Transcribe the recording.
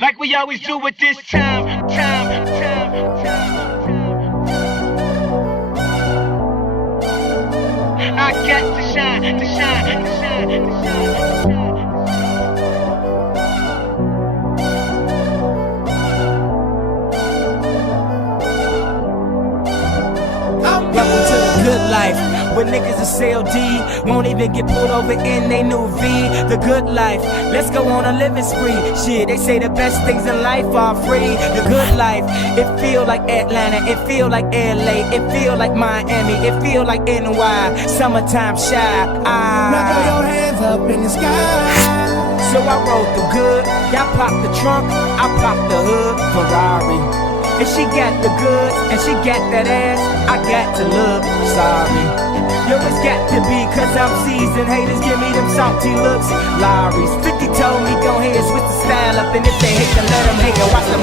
Like we always do at this time. I got to shine, to shine, to shine, to shine. Welcome to the good life, where niggas is CLD, won't even get pulled over in they new V. The good life, let's go on a living spree. Shit, they say the best things in life are free. The good life, it feel like Atlanta, it feel like LA, it feel like Miami, it feel like NY, summertime shy. Now throw your hands up in the sky. So I roll through good, y'all pop the trunk, I pop the hood, Ferrari. If she got the goods and she got that ass, I got to look sorry. Yo, it's got to be cause I'm seasoned. Haters give me them salty looks. Lowry's 50 told me go ahead, switch the style up. And if they hate, then let them hate and watch the